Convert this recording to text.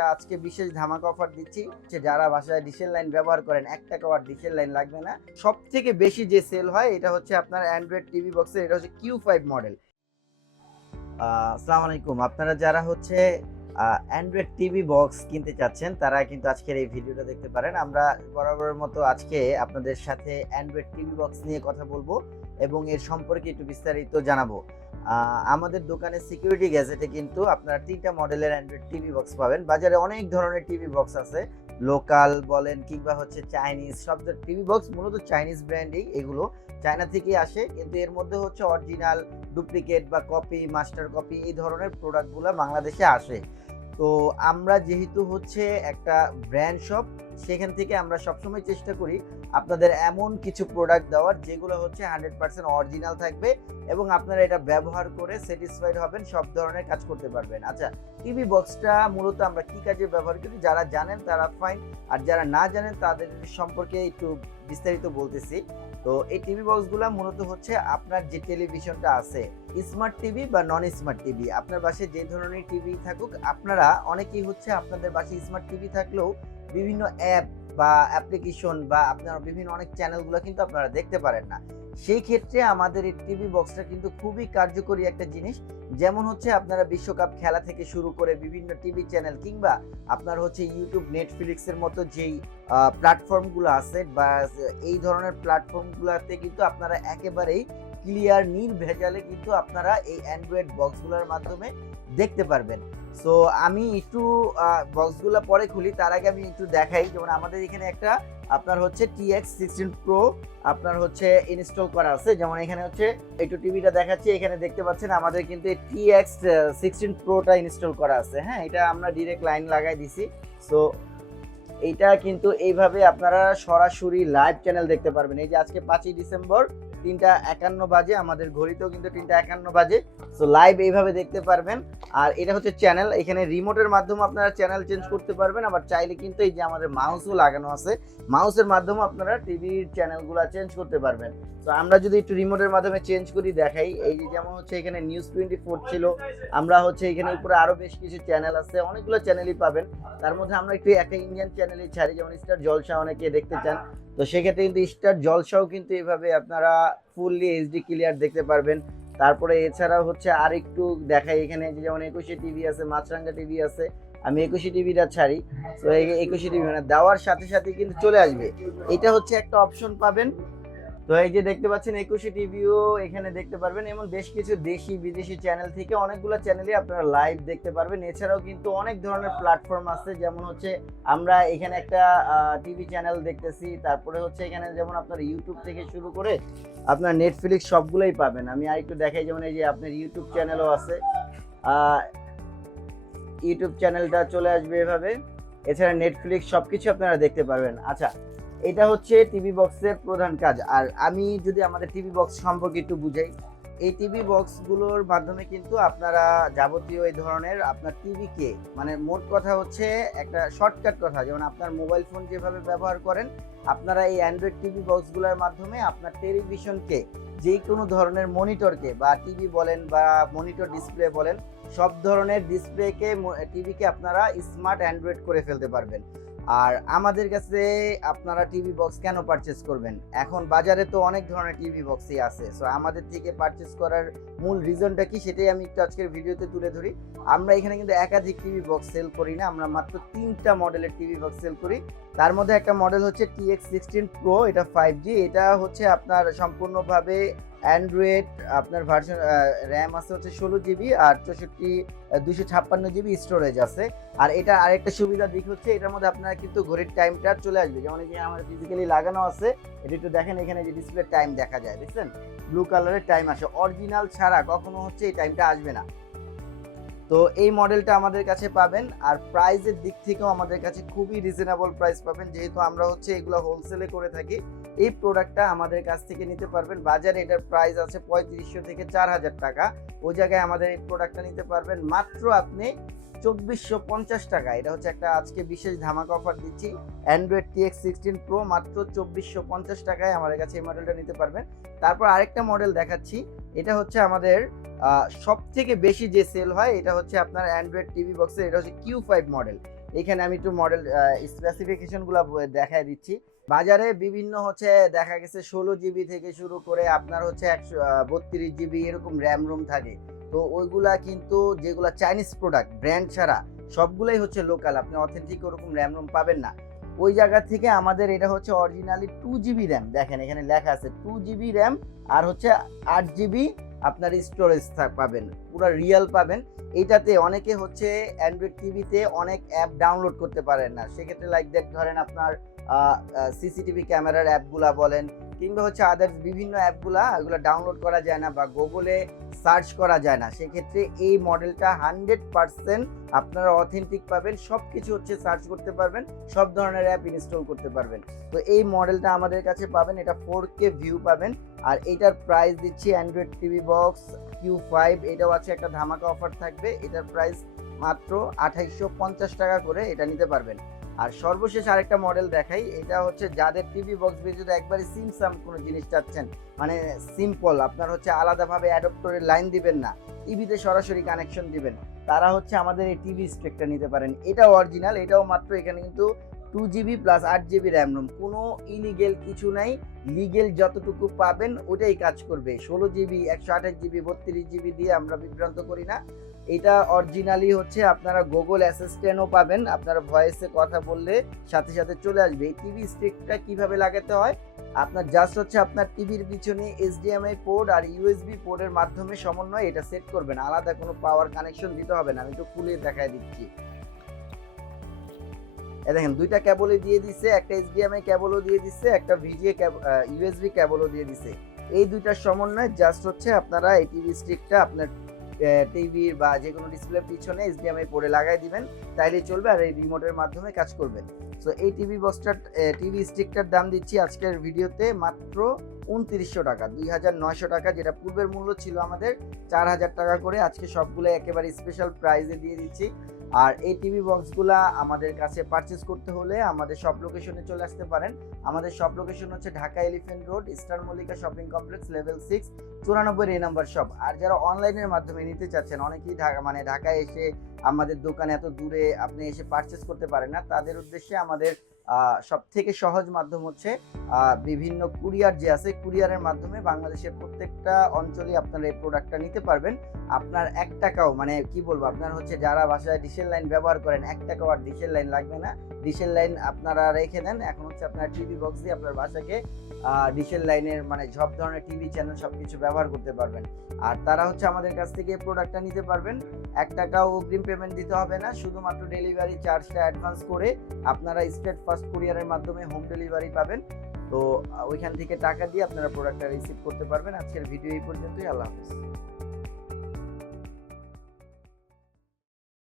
একটা আজকে বিশেষ ধামাকা অফার দিচ্ছি যে যারা বাসায় ডিশের লাইন ব্যবহার করেন 1 টাকা আর ডিশের লাইন লাগবে না। সবথেকে বেশি যে সেল হয় এটা হচ্ছে আপনার অ্যান্ড্রয়েড টিভি বক্সের, এটা হচ্ছে Q5 মডেল। আসসালামু আলাইকুম। আপনারা যারা হচ্ছে অ্যান্ড্রয়েড টিভি বক্স কিনতে চাচ্ছেন তারা কিন্তু আজকের এই ভিডিওটা দেখতে পারেন। আমরা বরাবরের মতো আজকে আপনাদের সাথে অ্যান্ড্রয়েড টিভি বক্স নিয়ে কথা বলবো এবং এর সম্পর্কে একটু বিস্তারিত জানাবো। আমাদের দোকানে সিকিউরিটি গ্যাজেটে কিন্তু আপনারা 3টা মডেলের অ্যান্ড্রয়েড টিভি বক্স পাবেন। বাজারে অনেক ধরনের টিভি বক্স আছে, লোকাল বলেন কিংবা হচ্ছে চাইনিজ। সব টিভি বক্স মূলত চাইনিজ ব্র্যান্ডই, এগুলো চায়না থেকেই আসে, কিন্তু এর মধ্যে হচ্ছে অরিজিনাল, ডুপ্লিকেট বা কপি, মাস্টার কপি এই ধরনের প্রোডাক্টগুলো বাংলাদেশে আসে। তো আমরা যেহেতু হচ্ছে একটা ব্র্যান্ড শপ, সেখান থেকে আমরা সবসময় চেষ্টা করি আপনাদের এমন কিছু প্রোডাক্ট দেওয়ার যেগুলো হচ্ছে 100% অরিজিনাল থাকবে এবং আপনারা এটা ব্যবহার করে স্যাটিসফাইড হবেন, সব ধরনের কাজ করতে পারবেন। আচ্ছা, টিভি বক্সটা মূলত আমরা কি কাজে ব্যবহার করি যারা জানেন তারা ফাইন, আর যারা না জানেন তাদের সম্পর্কে একটু বিস্তারিত বলতেছি। তো এই টিভি বক্সগুলো মূলত হচ্ছে আপনার যে টেলিভিশনটা আছে, স্মার্ট টিভি বা নন স্মার্ট টিভি, আপনার বাসায় যে ধরনের টিভি থাকুক, আপনারা অনেকেই হচ্ছে আপনাদের বাসায় স্মার্ট টিভি থাকলেও বিভিন্ন অ্যাপ বা অ্যাপ্লিকেশন বা আপনার বিভিন্ন অনেক চ্যানেলগুলো কিন্তু আপনারা দেখতে পারেন না। সেই ক্ষেত্রে আমাদের এই টিভি বক্সটা কিন্তু খুবই কার্যকরী একটা জিনিস। যেমন হচ্ছে আপনারা বিশ্বকাপ খেলা থেকে শুরু করে বিভিন্ন টিভি চ্যানেল কিংবা আপনার হচ্ছে ইউটিউব, নেটফ্লিক্সের মতো যেই প্ল্যাটফর্মগুলো আছে বা এই ধরনের প্ল্যাটফর্মগুলোতে কিন্তু আপনারা একেবারেই ক্লিয়ার নির্ভেজালে কিন্তু আপনারা এই অ্যান্ড্রয়েড বক্সগুলোর মাধ্যমে দেখতে পারবেন। সো আমি একটু বক্সগুলো পরে খুলি, তার আগে আমি একটু দেখাই। যেমন আমাদের এখানে একটা আপনার হচ্ছে TX16 Pro আপনার হচ্ছে ইনস্টল করা আছে। যেমন এখানে হচ্ছে একটু টিভিটা দেখাচ্ছি, এখানে দেখতে পাচ্ছেন আমাদের কিন্তু TX16 Proটা ইনস্টল করা আছে। হ্যাঁ, এটা আমরা ডিরেক্ট লাইন লাগাই দিছি। সো এইটা কিন্তু এইভাবে আপনারা সরাসরি লাইভ চ্যানেল দেখতে পারবেন। এই যে আজকে 5ই ডিসেম্বর 3টা 51 বাজে, আমাদের ঘড়িতেও কিন্তু 3টা 51 বাজে। সো লাইভ এইভাবে দেখতে পারবেন। আর এটা হচ্ছে চ্যানেল, এখানে রিমোটের মাধ্যমে আপনারা চ্যানেল চেঞ্জ করতে পারবেন। আবার চাইলে কিন্তু এই যে আমাদের মাউসও লাগানো আছে, মাউসের মাধ্যমে আপনারা টিভির চ্যানেলগুলো চেঞ্জ করতে পারবেন। তো আমরা যদি একটু রিমোটের মাধ্যমে চেঞ্জ করি দেখাই, এই যে যেমন হচ্ছে এখানে নিউজ 24 ছিল, আমরা হচ্ছে এখানে উপরে আরো বেশ কিছু চ্যানেল আছে, অনেকগুলো চ্যানেলই পাবেন। তার মধ্যে আমরা একটু একটা ইন্ডিয়ান চ্যানেলই ছাড়ি, যেমন স্টার জলসা অনেকে দেখতে চান, তো সেক্ষেত্রে কিন্তু স্টার জলসাও কিন্তু এভাবে আপনারা ফুললি এইচডি ক্লিয়ার দেখতে পারবেন। তারপরে এছাড়াও হচ্ছে আর একটু দেখাই, এখানে যেমন 21 টিভি আছে, মাছরাঙ্গা টিভি আছে, আমি 21 টিভিটা ছাড়ি। তো এই 21 টিভি মানে দেওয়ার সাথে সাথে কিন্তু চলে আসবে, এটা হচ্ছে একটা অপশন পাবেন। তো এই যে দেখতে পাচ্ছেন 21 টিভিও এখানে দেখতে পারবেন, এমন বেশ কিছু দেশি বিদেশি চ্যানেল থেকে অনেকগুলো চ্যানেলই আপনারা লাইভ দেখতে পারবেন। এছাড়াও কিন্তু অনেক ধরনের প্ল্যাটফর্ম আছে, যেমন হচ্ছে আমরা এখানে একটা টিভি চ্যানেল দেখতেছি, তারপরে হচ্ছে এখানে যেমন আপনার ইউটিউব থেকে শুরু করে আপনার নেটফ্লিক্স সবগুলোই পাবেন। আমি আরেকটু দেখাই, যেমন এই যে আপনার ইউটিউব চ্যানেলও আছে, ইউটিউব চ্যানেলটা চলে আসবে এভাবে। এছাড়া নেটফ্লিক্স সবকিছু আপনারা দেখতে পারবেন। আচ্ছা, এটা হচ্ছে টিভি বক্সের প্রধান কাজ। আর আমি যদি আমাদের টিভি বক্স সম্পর্কে একটু বুঝাই, এই টিভি বক্সগুলোর মাধ্যমে কিন্তু আপনারা যাবতীয় এই ধরনের আপনার টিভিকে, মানে মোট কথা হচ্ছে একটা শর্টকাট কথা, যেমন আপনার মোবাইল ফোন যেভাবে ব্যবহার করেন, আপনারা এই অ্যান্ড্রয়েড টিভি বক্সগুলোর মাধ্যমে আপনার টেলিভিশনকে, যে কোনো ধরনের মনিটরকে বা টিভি বলেন বা মনিটর ডিসপ্লে বলেন, সব ধরনের ডিসপ্লেকে, টিভিকে আপনারা স্মার্ট অ্যান্ড্রয়েড করে ফেলতে পারবেন। আর আমাদের কাছে আপনারা টিভি বক্স কেন পারচেস করবেন? এখন বাজারে তো অনেক ধরনের টিভি বক্সই আছে, সো আমাদের থেকে পারচেস করার মূল রিজনটা কি সেটাই আমি একটু আজকের ভিডিওতে তুলে ধরি। আমরা এখানে কিন্তু একাধিক টিভি বক্স সেল করি না, আমরা মাত্র 3টা মডেলের টিভি বক্স সেল করি। তার মধ্যে একটা মডেল হচ্ছে TX16 Pro, এটা 5G, এটা হচ্ছে আপনার সম্পূর্ণভাবে অ্যান্ড্রয়েড, আপনার ভার্সন, র্যাম আছে হচ্ছে 16 GB আর 256 GB স্টোরেজ আছে। আর এটা আরেকটা সুবিধা দিক হচ্ছে এটার মধ্যে আপনারা কিন্তু ঘড়ির টাইমটা চলে আসবে, যেমন এই যে আমার ফিজিক্যালি লাগানো আছে, এটা একটু দেখেন, এখানে যে ডিসপ্লে টাইম দেখা যায়, দেখছেন ব্লু কালারের টাইম আসে, অরিজিনাল ছাড়া কখনো হচ্ছে এই টাইমটা আসবে না। তো এই মডেলটা আমাদের কাছে পাবেন। আর প্রাইসের দিক থেকেও আমাদের কাছে খুবই রিজনেবল প্রাইস পাবেন, যেহেতু আমরা হচ্ছে এগুলো হোলসেলে করে থাকি। এই প্রোডাক্টটা আমাদের কাছ থেকে নিতে পারবেন, বাজারে এটার প্রাইস আছে 3500 থেকে 4000 টাকা, ওই জায়গায় আমাদের এই প্রোডাক্টটা নিতে পারবেন মাত্র আপনি 2450 টাকা। এটা হচ্ছে একটা আজকে বিশেষ ধামাকা অফার দিচ্ছি, অ্যান্ড্রয়েড TX16 Pro মাত্র 2450 টাকায় আমাদের কাছে এই মডেলটা নিতে পারবেন। তারপর আরেকটা মডেল দেখাচ্ছি, এটা হচ্ছে আমাদের সব থেকে বেশি যে সেল হয়, এটা হচ্ছে আপনার অ্যান্ড্রয়েড টিভি বক্সের, এটা হচ্ছে Q5 মডেল। এখানে আমি একটু মডেল স্পেসিফিকেশনগুলো দেখায় দিচ্ছি। বাজারে বিভিন্ন হচ্ছে দেখা গেছে 16 জিবি থেকে শুরু করে আপনার হচ্ছে 132 জিবি এরকম র্যাম রোম থাকে। তো ওইগুলা কিন্তু যেগুলা চাইনিজ প্রোডাক্ট ব্র্যান্ড ছাড়া সবগুলাই হচ্ছে লোকাল, আপনি অথেন্টিক ওরকম র্যাম রোম পাবেন না। ওই জায়গা থেকে আমাদের এটা হচ্ছে অরিজিনালি 2 জিবি র্যাম, দেখেন এখানে লেখা আছে 2 জিবি র্যাম, আর হচ্ছে 8 জিবি আপনার স্টোরেজ পাবেন, পুরো রিয়েল পাবেন। এইটাতে অনেকে হচ্ছে অ্যান্ড্রয়েড টিভিতে অনেক অ্যাপ ডাউনলোড করতে পারেন না, সেক্ষেত্রে লাইক দেখ ধরেন আপনার সিসিটিভি ক্যামেরার অ্যাপগুলা বলেন কিংবা হচ্ছে আদার্স বিভিন্ন অ্যাপগুলা এগুলো ডাউনলোড করা যায় না বা গুগলে সার্চ করা যায় না, সেক্ষেত্রে এই মডেলটা 100% আপনারা অথেন্টিক পাবেন, সব কিছু হচ্ছে সার্চ করতে পারবেন, সব ধরনের অ্যাপ ইনস্টল করতে পারবেন। তো এই মডেলটা আমাদের কাছে পাবেন, এটা 4K ভিউ পাবেন। আর এটার প্রাইস দিচ্ছি অ্যান্ড্রয়েড টিভি বক্স Q5, এটাও আছে একটা ধামাকা অফার থাকবে, এটার প্রাইস মাত্র 2850 টাকা করে এটা নিতে পারবেন। আর সর্বশেষ আরেকটা মডেল দেখাই, এটা হচ্ছে যাদের টিভি বক্স ব্যতীত একবারে সিমসাম কোনো জিনিস চাচ্ছেন, মানে সিম্পল, আপনার হচ্ছে আলাদাভাবে অ্যাডাপ্টরের লাইন দিবেন না, টিভিতে সরাসরি কানেকশন দিবেন, তারা হচ্ছে আমাদের এই টিভি স্ট্রিকটা নিতে পারেন। এটাও অরিজিনাল, এটাও মাত্র এখানে কিন্তু 2 GB plus 8 GB RAM ROM, কোনো ইলিগেল কিছু নাই, লিগেল যতটুকু পাবেন ওটাই কাজ করবে। 16 জিবি 128 জিবি 32 জিবি দিয়ে আমরা বিভ্রান্ত করি না। এটা অরিজিনালি হচ্ছে আপনারা গুগল অ্যাসিস্ট্যান্টও পাবেন, আপনারা ভয়েসে কথা বললে সাথে সাথে চলে আসবে। এই টিভি স্টিকটা কিভাবে লাগাতে হয়, আপনার জাস্ট হচ্ছে আপনার টিভির পিছনে HDMI পোর্ট আর USB পোর্টের মাধ্যমে সমন্বয়ে এটা সেট করবেন, আলাদা কোনো পাওয়ার কানেকশন দিতে হবে না। আমি একটু খুলে দেখায় দিচ্ছি, দেখেন দুইটা কেবলই দিয়ে দিছে, একটা HDMI কেবলও দিয়ে দিছে, একটা VGA USB কেবলও দিয়ে দিছে। এই দুইটার সমন্বয়ে জাস্ট হচ্ছে আপনারা এই টিভি স্টিকটা আপনার টিভির বা যে কোনো ডিসপ্লের পিছনে HDMI পোর্টে লাগাই দিবেন, তাইলেই চলবে, আর এই রিমোটের মাধ্যমে কাজ করবে। সো এই টিভি স্টিকটার দাম দিচ্ছি আজকের ভিডিওতে মাত্র 2900 টাকা, 2900 টাকা, যেটা পূর্বের মূল্য ছিল আমাদের 4000 টাকা করে, আজকে সবগুলো একেবারে স্পেশাল প্রাইসে দিয়ে দিচ্ছি। আর এই টিভি বক্সগুলা আমাদের কাছে পারচেস করতে হলে আমাদের সব লোকেশনে চলে আসতে পারেন। আমাদের সব লোকেশন হচ্ছে Dhaka elephant road, star Mallika shopping complex, level 6, 94 number shop. আর যারা অনলাইনের মাধ্যমে নিতে চাচ্ছেন, অনেকেই ঢাকায় এসে আমাদের দোকানে এত দূরে আপনি এসে পারচেস করতে পারেন না, তাদের উদ্দেশ্যে আমাদের সব থেকে সহজ মাধ্যম হচ্ছে বিভিন্ন কুরিয়ার যে আছে, কুরিয়ারের মাধ্যমে বাংলাদেশের প্রত্যেকটা অঞ্চলে আপনারা এই প্রোডাক্টটা নিতে পারবেন। আপনার 1 টাকাও, মানে কি বলবো, আপনার হচ্ছে যারা বাসায় ডিশের লাইন ব্যবহার করেন 1 টাকাও আর ডিশের লাইন লাগবে না, ডিশের লাইন আপনারা রেখে দেন, এখন হচ্ছে আপনার টিভি বক্স দিয়ে আপনার বাসাকে ডিশের লাইনের মানে সব ধরনের টিভি চ্যানেল সবকিছু ব্যবহার করতে পারবেন। আর তারা হচ্ছে আমাদের কাছ থেকে এই প্রোডাক্টটা নিতে পারবেন, 1 টাকাও অগ্রিম পেমেন্ট দিতে হবে না, শুধুমাত্র ডেলিভারি চার্জটা অ্যাডভান্স করে আপনারা স্টেট ফার্স্ট কুরিয়ারের মাধ্যমে হোম ডেলিভারি পাবেন। তো ওইখান থেকে টাকা দিয়ে আপনারা প্রোডাক্টটা রিসিভ করতে পারবেন। আজকের ভিডিও এই পর্যন্তই, আল্লাহ হাফেজ।